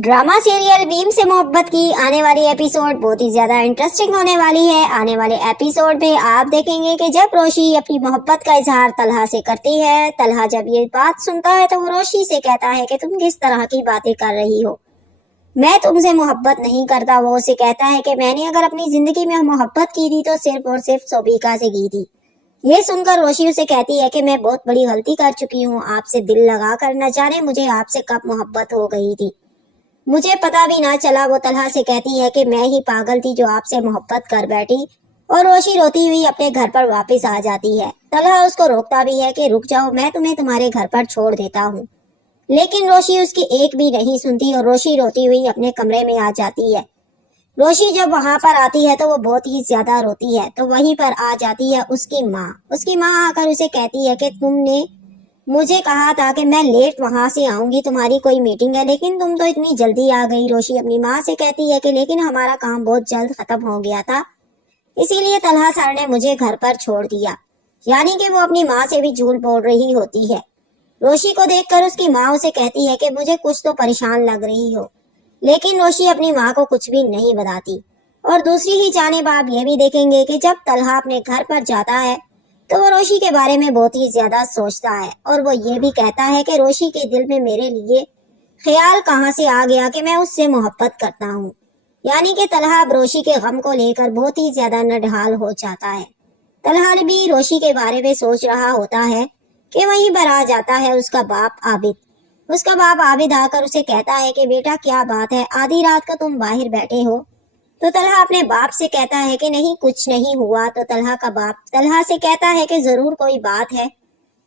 Drama serial beam से मोहब्बत की आने वाली एपिसोड बहुत ही ज्यादा इंटरेस्टिंग होने वाली है। आने वाले एपिसोड में आप देखेंगे कि जब रोशी अपनी मोहब्बत का इजहार तलहा से करती है, तलहा जब ये बात सुनता है तो वो रोशी से कहता है कि तुम किस तरह की बातें कर रही हो, मैं तुमसे मोहब्बत नहीं करता। वो उसे कहता है कि मैंने अगर अपनी जिंदगी में मोहब्बत की थी तो सिर्फ और सिर्फ सोबिका से की थी। ये सुनकर रोशी उसे कहती है कि मैं बहुत बड़ी गलती कर चुकी हूँ, आपसे दिल लगा कर न जाने मुझे आपसे कब मोहब्बत हो गई थी, मुझे पता भी ना चला। वो तलहा से कहती है कि मैं ही पागल थी जो आपसे मोहब्बत कर बैठी, और रोशी रोती हुई अपने घर पर वापस आ जाती है। तलहा उसको रोकता भी है कि रुक जाओ, मैं तुम्हें तुम्हारे घर पर छोड़ देता हूँ, लेकिन रोशी उसकी एक भी नहीं सुनती और रोशी रोती हुई अपने कमरे में आ जाती है। रोशी जब वहां पर आती है तो वो बहुत ही ज्यादा रोती है, तो वहीं पर आ जाती है उसकी माँ। उसकी माँ आकर उसे कहती है कि तुमने मुझे कहा था कि मैं लेट वहां से आऊंगी, तुम्हारी कोई मीटिंग है, लेकिन तुम तो इतनी जल्दी आ गई। रोशी अपनी माँ से कहती है कि लेकिन हमारा काम बहुत जल्द खत्म हो गया था, इसीलिए तलहा सर ने मुझे घर पर छोड़ दिया। यानी कि वो अपनी माँ से भी झूठ बोल रही होती है। रोशी को देखकर उसकी माँ उसे कहती है कि मुझे कुछ तो परेशान लग रही हो, लेकिन रोशी अपनी माँ को कुछ भी नहीं बताती। और दूसरी ही जानिब आप ये भी देखेंगे कि जब तलहा अपने घर पर जाता है तो वो रोशी के बारे में बहुत ही ज्यादा सोचता है, और वो ये भी कहता है कि रोशी के दिल में मेरे लिए ख्याल कहाँ से आ गया कि मैं उससे मोहब्बत करता हूँ। यानी कि तलहा अब रोशी के गम को लेकर बहुत ही ज्यादा नढाल हो जाता है। तलहा भी रोशी के बारे में सोच रहा होता है कि वहीं पर आ जाता है उसका बाप आबिद। उसका बाप आबिद आकर उसे कहता है कि बेटा क्या बात है, आधी रात को तुम बाहर बैठे हो। तो तलहा अपने बाप से कहता है कि नहीं कुछ नहीं हुआ। तो तलहा का बाप तलहा से कहता है कि जरूर कोई बात है,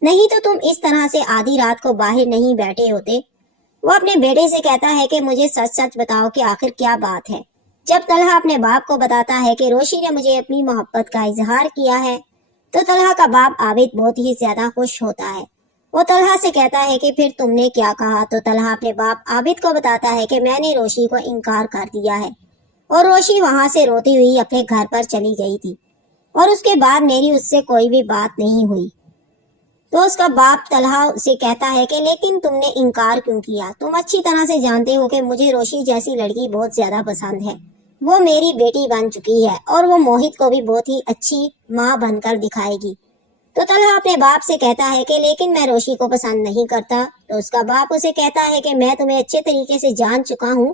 नहीं तो तुम इस तरह से आधी रात को बाहर नहीं बैठे होते। वो अपने बेटे से कहता है कि मुझे सच सच बताओ कि आखिर क्या बात है। जब तलहा अपने बाप को बताता है कि रोशी ने मुझे अपनी मोहब्बत का इजहार किया है तो तलहा का बाप आबिद बहुत ही ज्यादा खुश होता है। वो तलहा से कहता है कि फिर तुमने क्या कहा। तो तलहा अपने बाप आबिद को बताता है कि मैंने रोशी को इनकार कर दिया है और रोशी वहां से रोती हुई अपने घर पर चली गई थी, और उसके बाद मेरी उससे कोई भी बात नहीं हुई। तो उसका बाप तलहा से कहता है कि लेकिन तुमने इनकार क्यों किया, तुम अच्छी तरह से जानते हो कि मुझे रोशी जैसी लड़की बहुत ज्यादा पसंद है, वो मेरी बेटी बन चुकी है और वो मोहित को भी बहुत ही अच्छी माँ बनकर दिखाएगी। तो तलहा अपने बाप से कहता है कि लेकिन मैं रोशी को पसंद नहीं करता। तो उसका बाप उसे कहता है कि मैं तुम्हें अच्छे तरीके से जान चुका हूँ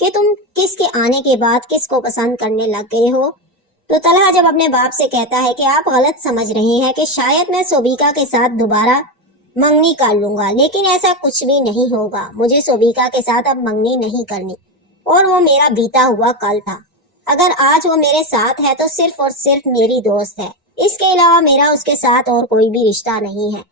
कि तुम किसके आने के बाद किसको पसंद करने लग गए हो। तो तलहा जब अपने बाप से कहता है कि आप गलत समझ रहे हैं कि शायद मैं सोबिका के साथ दोबारा मंगनी कर लूंगा, लेकिन ऐसा कुछ भी नहीं होगा। मुझे सोबिका के साथ अब मंगनी नहीं करनी, और वो मेरा बीता हुआ कल था। अगर आज वो मेरे साथ है तो सिर्फ और सिर्फ मेरी दोस्त है, इसके अलावा मेरा उसके साथ और कोई भी रिश्ता नहीं है।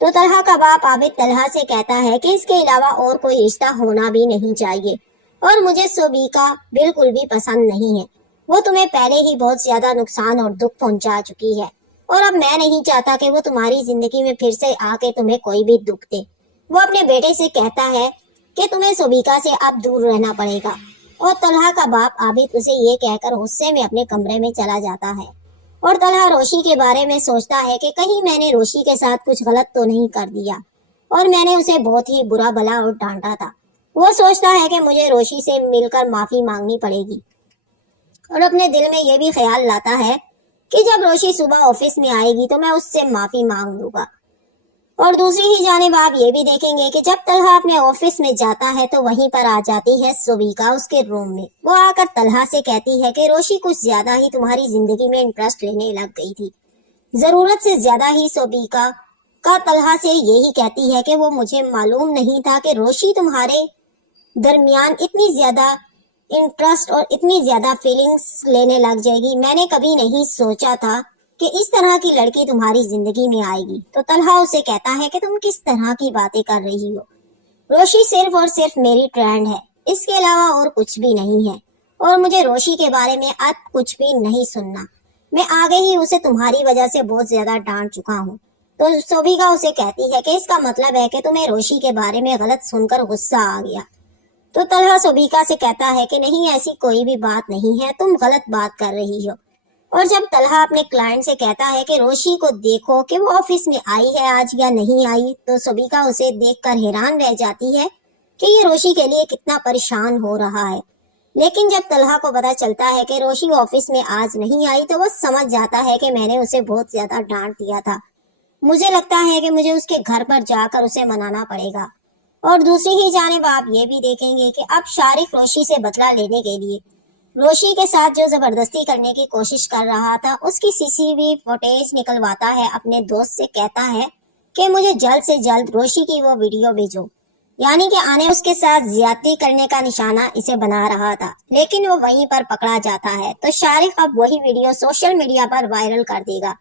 तो तलहा का बाप आबिद तलहा से कहता है कि इसके अलावा और कोई रिश्ता होना भी नहीं चाहिए, और मुझे सोबिका बिल्कुल भी पसंद नहीं है। वो तुम्हें पहले ही बहुत ज्यादा नुकसान और दुख पहुंचा चुकी है, और अब मैं नहीं चाहता कि वो तुम्हारी जिंदगी में फिर से आके तुम्हें कोई भी दुख दे। वो अपने बेटे से कहता है कि तुम्हें सोबिका से अब दूर रहना पड़ेगा, और तलहा का बाप आबिद उसे ये कहकर गुस्से में अपने कमरे में चला जाता है। और तलहा रोशी के बारे में सोचता है कि कहीं मैंने रोशी के साथ कुछ गलत तो नहीं कर दिया, और मैंने उसे बहुत ही बुरा भला और डांटा था। वो सोचता है कि मुझे रोशी से मिलकर माफी मांगनी पड़ेगी, और अपने दिल में ये भी ख्याल लाता है कि जब रोशी सुबह ऑफिस में आएगी तो मैं उससे माफी मांग लूंगा। और दूसरी ही जानिब आप ये भी देखेंगे कि जब तलहा अपने ऑफिस में जाता है तो वहीं पर आ जाती है सोबिका उसके रूम में। वो आकर तलहा से कहती है कि रोशी कुछ ज्यादा ही तुम्हारी जिंदगी में इंटरेस्ट लेने लग गई थी, जरूरत से ज्यादा ही। सोबिका का तलहा से यही कहती है कि वो मुझे मालूम नहीं था कि रोशी तुम्हारे दरमियान इतनी ज्यादा इंटरेस्ट और इतनी ज्यादा फीलिंग्स लेने लग जाएगी। मैंने कभी नहीं सोचा था कि इस तरह की लड़की तुम्हारी जिंदगी में आएगी। तो तलहा उसे कहता है कि तुम किस तरह की बातें कर रही हो, रोशी सिर्फ और सिर्फ मेरी फ्रेंड है, इसके अलावा और कुछ भी नहीं है, और मुझे रोशी के बारे में अब कुछ भी नहीं सुनना। मैं आगे ही उसे तुम्हारी वजह से बहुत ज्यादा डांट चुका हूँ। तो सोबिका उसे कहती है कि इसका मतलब है कि तुम्हें रोशी के बारे में गलत सुनकर गुस्सा आ गया। तो तलहा सोबिका से कहता है कि नहीं, ऐसी कोई भी बात नहीं है, तुम गलत बात कर रही हो। और जब तलहा अपने क्लाइंट से कहता है कि रोशी को देखो कि वो ऑफिस में आई है आज या नहीं आई, तो सोबिका उसे देखकर हैरान रह जाती है कि ये रोशी के लिए कितना परेशान हो रहा है। लेकिन जब तलहा को पता चलता है कि रोशी ऑफिस में आज नहीं आई तो वो समझ जाता है कि मैंने उसे बहुत ज्यादा डांट दिया था। मुझे लगता है कि मुझे उसके घर पर जाकर उसे मनाना पड़ेगा। और दूसरी ही जानिब आप ये भी देखेंगे कि अब शारिक रोशी से बदला लेने के लिए रोशी के साथ जो जबरदस्ती करने की कोशिश कर रहा था उसकी सीसीटीवी फुटेज निकलवाता है, अपने दोस्त से कहता है कि मुझे जल्द से जल्द रोशी की वो वीडियो भेजो। यानी कि आने उसके साथ ज्यादती करने का निशाना इसे बना रहा था, लेकिन वो वहीं पर पकड़ा जाता है। तो शारिक अब वही वीडियो सोशल मीडिया पर वायरल कर देगा,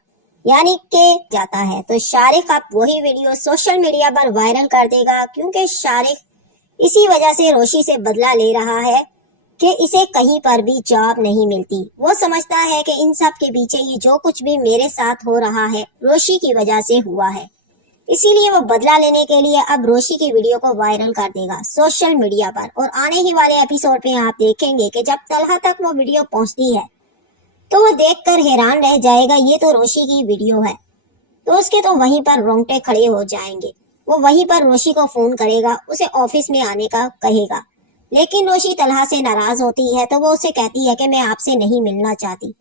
यानी कि जाता है तो शारिक अब वही वीडियो सोशल मीडिया पर वायरल कर देगा, क्योंकि शारिक इसी वजह से रोशी से बदला ले रहा है कि इसे कहीं पर भी जॉब नहीं मिलती। वो समझता है कि इन सब के पीछे ये जो कुछ भी मेरे साथ हो रहा है रोशी की वजह से हुआ है, इसीलिए वो बदला लेने के लिए अब रोशी की वीडियो को वायरल कर देगा सोशल मीडिया पर। और आने ही वाले एपिसोड में आप देखेंगे कि जब तलहा तक वो वीडियो पहुंचती है तो वो देखकर हैरान रह जाएगा, ये तो रोशी की वीडियो है। तो उसके तो वहीं पर रोंगटे खड़े हो जाएंगे। वो वहीं पर रोशी को फोन करेगा, उसे ऑफिस में आने का कहेगा, लेकिन रोशी तलहा से नाराज होती है तो वो उसे कहती है कि मैं आपसे नहीं मिलना चाहती।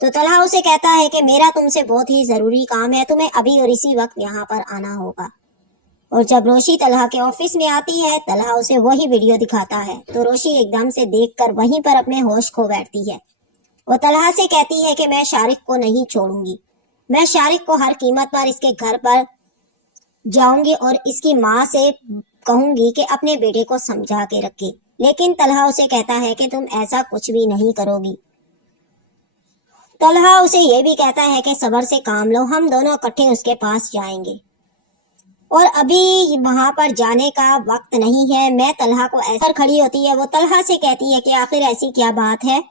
तो तलहा उसे कहता है कि मेरा तुमसे बहुत ही जरूरी काम है, तुम्हें अभी और इसी वक्त यहाँ पर आना होगा। और जब रोशी तलहा के ऑफिस में आती है तलहा उसे वही वीडियो दिखाता है तो रोशी एकदम से देखकर वहीं पर अपने होश खो बैठती है। वो तलहा से कहती है कि मैं शारिक को नहीं छोड़ूंगी, मैं शारिक को हर कीमत पर इसके घर पर जाऊंगी और इसकी माँ से कहूंगी कि अपने बेटे को समझा के रखे। लेकिन तलहा उसे कहता है कि तुम ऐसा कुछ भी नहीं करोगी। तलहा उसे ये भी कहता है कि सब्र से काम लो, हम दोनों इकट्ठे उसके पास जाएंगे और अभी वहां पर जाने का वक्त नहीं है। मैं तलहा को ऐसा खड़ी होती है, वो तलहा से कहती है कि आखिर ऐसी क्या बात है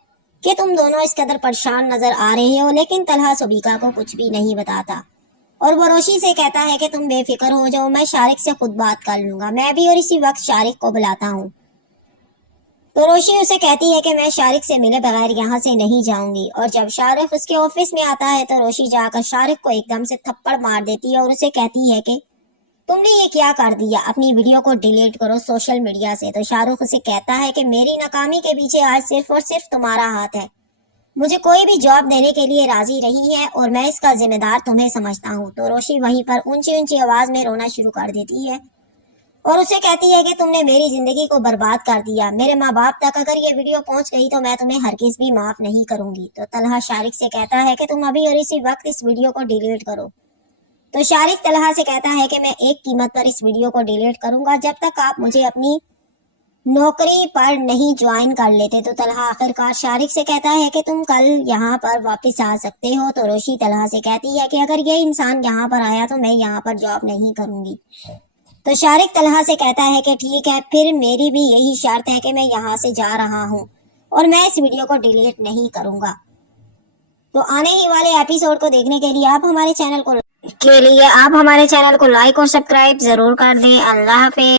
कि तुम दोनों इस कदर परेशान नजर आ रहे हो। लेकिन तलहा सुबीका को कुछ भी नहीं बताता और वो रोशी से कहता है कि तुम बेफिक्र हो जाओ, मैं शारिक से खुद बात कर लूंगा, मैं भी और इसी वक्त शारिक को बुलाता हूँ। तो रोशी उसे कहती है कि मैं शारिक से मिले बगैर यहाँ से नहीं जाऊंगी। और जब शारिक उसके ऑफिस में आता है तो रोशी जाकर शारिक को एकदम से थप्पड़ मार देती है और उसे कहती है कि तुमने ये क्या कर दिया, अपनी वीडियो को डिलीट करो सोशल मीडिया से। तो शाहरुख उसे कहता है कि मेरी नाकामी के पीछे आज सिर्फ और सिर्फ तुम्हारा हाथ है, मुझे कोई भी जॉब देने के लिए राजी नहीं है और मैं इसका जिम्मेदार तुम्हें समझता हूँ। तो रोशी वहीं पर ऊंची ऊंची आवाज में रोना शुरू कर देती है और उसे कहती है कि तुमने मेरी जिंदगी को बर्बाद कर दिया, मेरे माँ बाप तक अगर ये वीडियो पहुंच गई तो मैं तुम्हें हरगिज भी माफ नहीं करूंगी। तो तलहा शारिक से कहता है कि तुम अभी और इसी वक्त इस वीडियो को डिलीट करो। तो शारिक तलहा से कहता है कि मैं एक कीमत पर इस वीडियो को डिलीट करूंगा, जब तक आप मुझे अपनी नौकरी पर नहीं ज्वाइन कर लेते। तो तलहा आखिरकार शारिक से कहता है कि तुम कल यहाँ पर वापस आ सकते हो। तो रोशी तलहा से कहती है कि अगर ये इंसान यहाँ पर आया तो मैं यहाँ पर जॉब नहीं करूंगी। तो शारिक तलहा से कहता है कि ठीक है, फिर मेरी भी यही शर्त है कि मैं यहाँ से जा रहा हूँ और मैं इस वीडियो को डिलीट नहीं करूंगा। तो आने ही वाले एपिसोड को देखने के लिए आप हमारे चैनल को लाइक और सब्सक्राइब जरूर कर दें। अल्लाह हाफिज़।